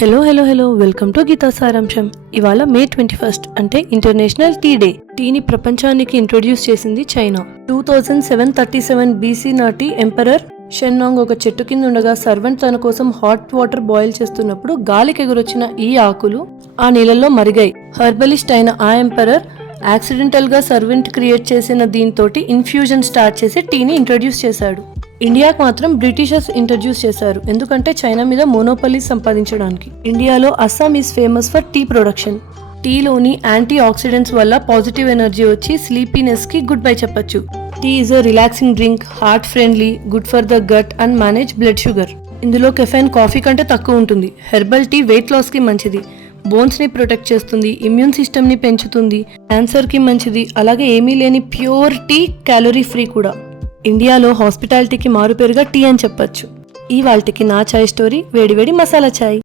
Hello welcome to Gita సారాంశం. ఇవాళ మే 21 అంటే ఇంటర్నేషనల్ టీ డే. టీని ప్రపంచానికి ఇంట్రొడ్యూస్ చేసింది చైనా. 2737 బీసీ నాటి ఎంపరర్ షెన్నాంగ్ ఒక చెట్టు కింద ఉండగా సర్వెంట్ తన కోసం హాట్ వాటర్ బాయిల్ చేస్తున్నప్పుడు గాలికి ఎగురొచ్చిన ఈ ఆకులు ఆ నీళ్ళల్లో మరిగాయి. హర్బలిస్ట్ అయిన ఆ ఎంపరర్ యాక్సిడెంటల్ గా సర్వెంట్ క్రియేట్ చేసిన దీంతోటి ఇన్ఫ్యూజన్ స్టార్ట్ చేసి టీని ఇంట్రొడ్యూస్ చేశాడు. ఇండియాకు మాత్రం బ్రిటిషర్స్ ఇంట్రడ్యూస్ చేశారు, ఎందుకంటే చైనా మీద మోనోపలీ సంపాదించడానికి. ఇండియాలో Assam is famous for tea production. టీలోని యాంటీ ఆక్సిడెంట్స్ వల్ల పాజిటివ్ ఎనర్జీ వచ్చి స్లీపీనెస్ కి గుడ్ బై చెప్పొచ్చు. Tea is a relaxing drink, heart friendly, good for the gut and manage blood sugar. ఇందులో కెఫెన్ కాఫీ కంటే తక్కువ ఉంటుంది. హెర్బల్ టీ వెయిట్ లాస్ కి మంచిది, బోన్స్ ని ప్రొటెక్ట్ చేస్తుంది, ఇమ్యూన్ సిస్టమ్ ని పెంచుతుంది, క్యాన్సర్ కి మంచిది. అలాగే ఏమీ లేని ప్యూర్ టీ క్యాలరీ ఫ్రీ కూడా. ఇండియాలో హాస్పిటాలిటీకి మారుపేరుగా టీ అని చెప్పొచ్చు. ఇవాల్టికి నా చాయ్ స్టోరీ, వేడివేడి మసాలా చాయ్.